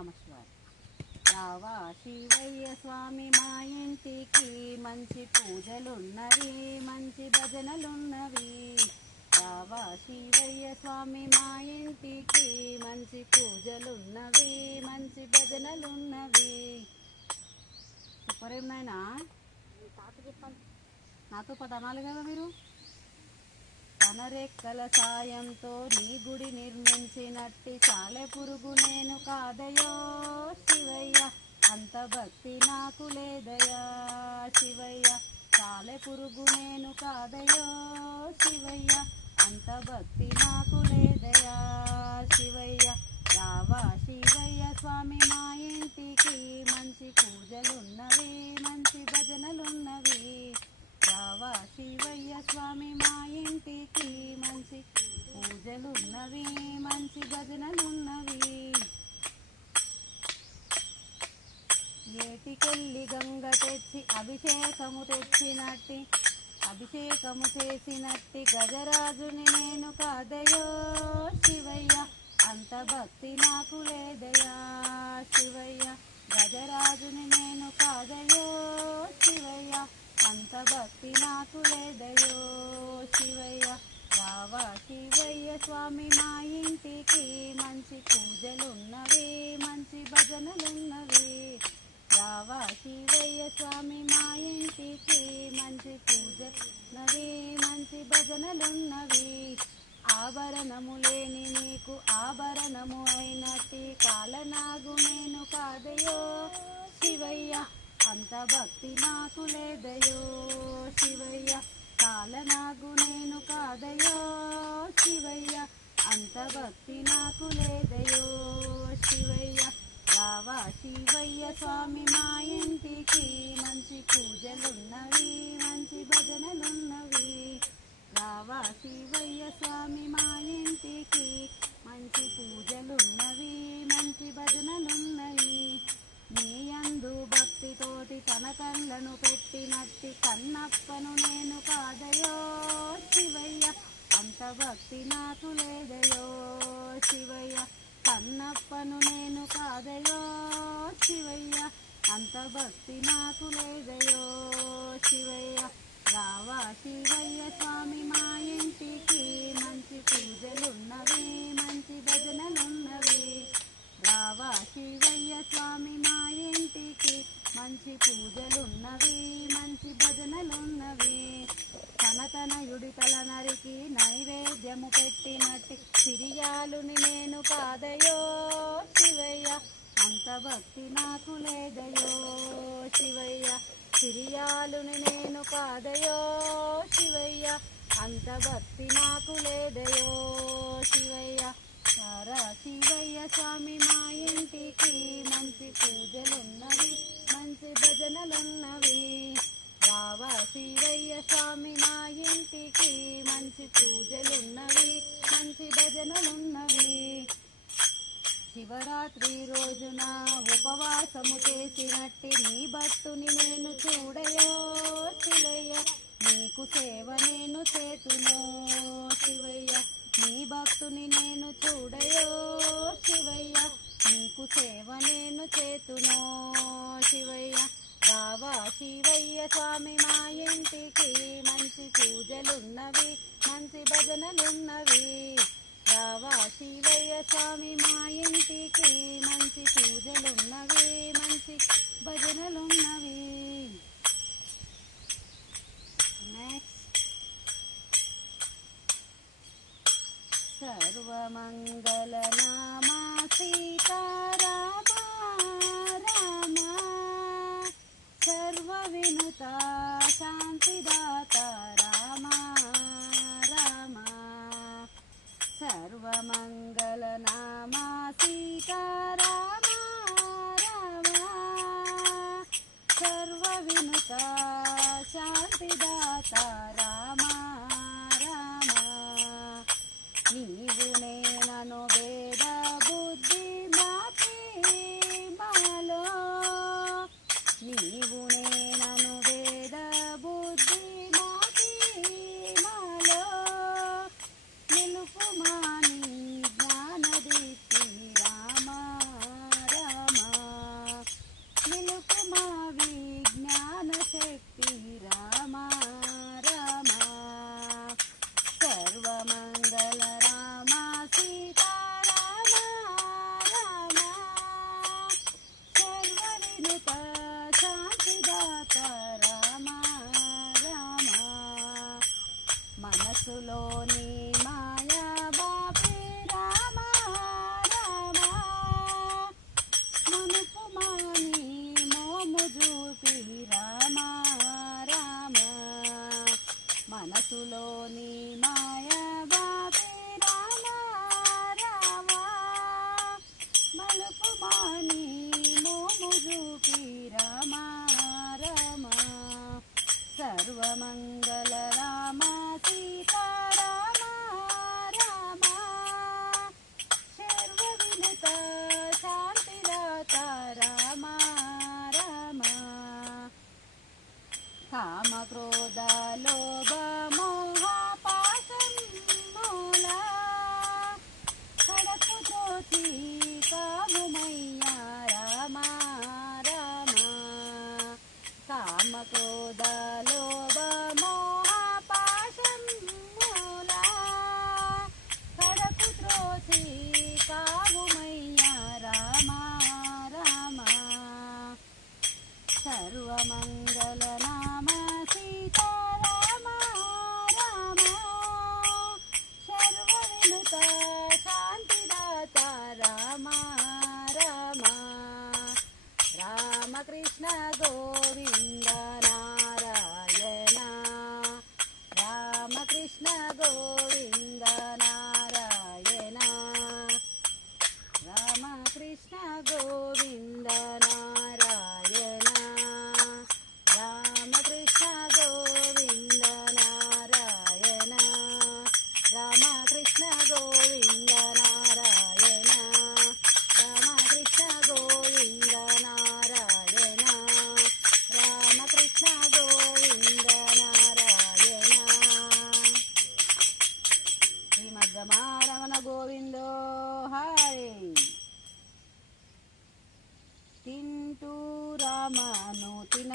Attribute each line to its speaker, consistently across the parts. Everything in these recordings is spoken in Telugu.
Speaker 1: నమస్కారం. రావా శివయ్య స్వామి మా ఇంటికి మంచి పూజలున్నవి మంచి భజనలున్నవి. రావా శివయ్య స్వామి మా ఇంటికి మంచి పూజలున్నవి మంచి భజనలున్నవి. సూపర్ ఏం నాయనా నాతో పాటు అనాలి కదా మీరు తన రెక్కల సాయంతో నీ గుడి నిర్మించినట్టి చాలే పురుగు నేను కాదయో శివయ్య. అంత భక్తి నాకు లేదయా శివయ్య. చాలే పురుగు నేను కాదయో శివయ్య. అంత భక్తి నాకు లేదయా శివయ్య. రావా శివయ్య స్వామి మా ఇంటికి. మంచి పూజలున్నవి మంచి భజనలున్నవి. రావా శివయ్య స్వామి మా మంచి మంచి పూజలున్నవి మంచి భజనలున్నవి. ఏటికెళ్ళి గంగ తెచ్చి అభిషేకము తెచ్చినట్టి అభిషేకము చేసినట్టి గజరాజుని నేను కాదయో శివయ్య. అంత భక్తి నాకు లేదయా శివయ్య. గజరాజుని నేను కాదయో శివయ్య. అంత భక్తి నాకు లేదయో శివయ్య. రావా శివయ్య స్వామి మా ఇంటికి. మంచి పూజలున్నవి మంచి భజనలున్నవి. రావా శివయ్య స్వామి మా ఇంటికి. మంచి పూజలున్నవి మంచి భజనలున్నవి. ఆభరణము లేని నీకు ఆభరణము అయినట్టి కాలనాగు నేను కాదయో శివయ్య అంత భక్తి నాకు లేదయో శివయ్య కాలనాగు నేను కాదయో శివయ్య అంత భక్తి నాకు లేదయో శివయ్య రావా శివయ్య స్వామి మా ఇంటికి మంచి పూజలున్నవి మంచి భజనలున్నవి రావా శివయ్య స్వామి మా ఇంటికి మంచి పూజలున్నవి మంచి భజనలున్నవి నీయందు భక్తితోటి తన కళ్ళను పెట్టినట్టి కన్నప్పను నేను కాదయో శివయ్య. అంత భక్తి నాకు లేదయో శివయ్య. కన్నప్పను నేను కాదయో శివయ్య. అంత భక్తి నాకు లేదయో శివయ్య. రావా శివయ్య స్వామి మా ఇంటికి మంచి పూజలు భక్తి నాకు లేదయో శివయ్య. సిరియాలుని నేను కాదయో శివయ్య. అంత భక్తి నాకు లేదయో శివయ్య. సారా శివయ్య స్వామి మా ఇంటికి మంచి పూజలున్నవి మంచి భజనలున్నవి. రావా శివయ్య స్వామి మా ఇంటికి మంచి పూజలున్నవి మంచి భజనలున్నవి. శివరాత్రి రోజున ఉపవాసము చేసినట్టి నీ భక్తుని నేను చూడయో శివయ్య. నీకు సేవ నేను చేతును శివయ్య. నీ భక్తుని నేను చూడయో శివయ్య. నీకు సేవ నేను చేతును శివయ్య. రావా శివయ్య స్వామి మా ఇంటికి. మంచి పూజలున్నవి మంచి భజనలున్నవి. రావా శివయ్య స్వామి మా ఇంటికి మంచి పూజలున్నవి మంచి భజనలున్నవి. నెక్స్ట్ సర్వమంగళ నామా సీతారామ రామ. సర్వ వినుత శాంతిదాత सर्वमङ्गलनामा सीता रामा सर्वविनुता शान्तिदाता మనసులోని మాయా బాపి రామ రామ. మనసు మాని మోము చూపి రామ రామ. మనసులోని మాయా బాపి రామ రామ. మలుపు మాని మోము చూపి రామ రామ.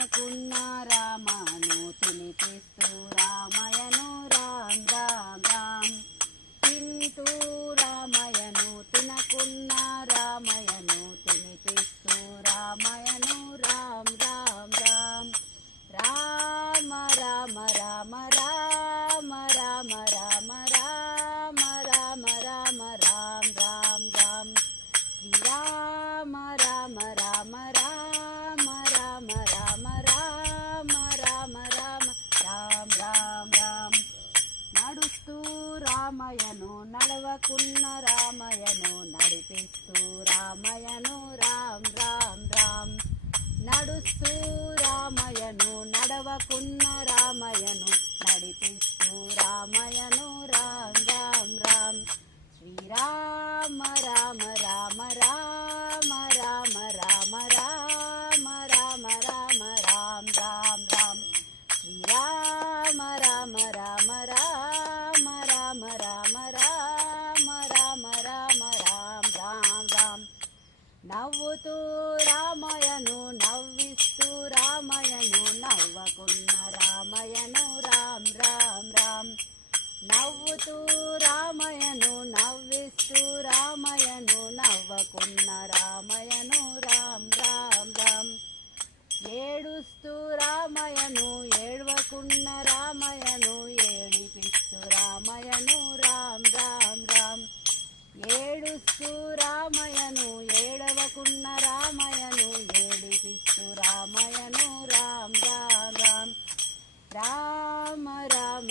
Speaker 1: రామను రామను తినిపిస్తూ రామయను రామ్ రామ్ రామ్. తింటూ నడుపుకున్న రామయను నడిపిస్తూ రామయ నవ్వుతూ రామయను నవ్విస్తూ రామయను నవ్వకున్న రామయను రామ్ రామ్ రామ్. నవ్వుతూ రామయను నవ్విస్తూ రామయను నవ్వకున్న రామయను రామ్ రామ్ రామ్. ఏడుస్తూ రామయను ఏడవకున్న రామయను ఏడిపిస్తూ రామయను రామ్ రామ్ ఏడుస్తూ రామయను ఏడవకున్న రామయను ఏడిపిస్తూ రామయను రామ్ రామ్ రామ్ రామ. రామ రామ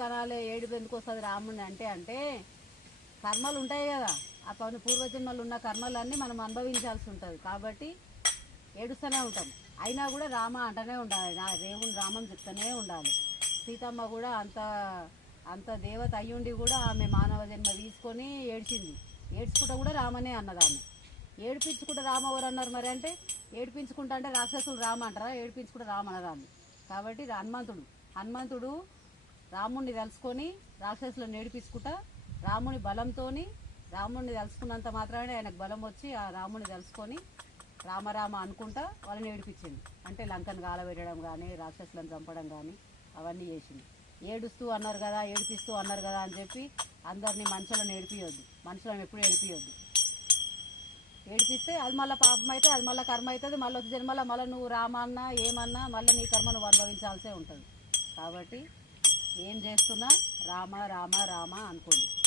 Speaker 1: రామ ఏడుపు ఎందుకు వస్తుంది రాముని అంటే అంటే కర్మలు ఉంటాయి కదా. ఆ పని పూర్వజన్మలు ఉన్న కర్మలన్నీ మనం అనుభవించాల్సి ఉంటుంది. కాబట్టి ఏడుస్తూనే ఉంటాం. అయినా కూడా రామ అంటనే ఉండాలి. నా దేవుని రామం చెప్తూనే ఉండాలి. సీతమ్మ కూడా అంత అంత దేవత అయ్యుండి కూడా ఆమె మానవ జన్మ తీసుకొని ఏడ్చింది. ఏడ్చుకుంటా కూడా రామనే అన్నదాన్ని ఆమె. ఏడిపించుకుంటా రామ ఎవరు అన్నారు మరి అంటే? ఏడిపించుకుంటా అంటే రాక్షసులు రామ అంటారా? ఏడిపించుకుంటా రామ అన్నదాన్ని కాబట్టి హనుమంతుడు హనుమంతుడు రాముణ్ణి తెలుసుకొని రాక్షసులను నేడిపించుకుంటా రాముని బలంతోని రాముణ్ణి తెలుసుకున్నంత మాత్రమే ఆయనకు బలం వచ్చి ఆ రాముణ్ణి తెలుసుకొని రామరామ అనుకుంటా వాళ్ళని ఏడిపించింది. అంటే లంకను గాలబెట్టడం కానీ రాక్షసులను చంపడం కానీ అవన్నీ చేసింది. ఏడుస్తూ అన్నారు కదా ఏడిపిస్తూ అన్నారు కదా అని చెప్పి అందరినీ మనుషులను ఏడిపియొద్దు. మనుషులను ఎప్పుడు ఏడిపియొద్దు. ఏడిపిస్తే అది మళ్ళీ పాపం అయితే అది మళ్ళీ కర్మ అవుతుంది మళ్ళీ వచ్చి జన్మలో మళ్ళీ నువ్వు రామన్నా ఏమన్నా మళ్ళీ నీ కర్మ నువ్వు అనుభవించాల్సే ఉంటుంది. కాబట్టి ఏం చేస్తున్నా? రామ రామ రామ అనుకోండి.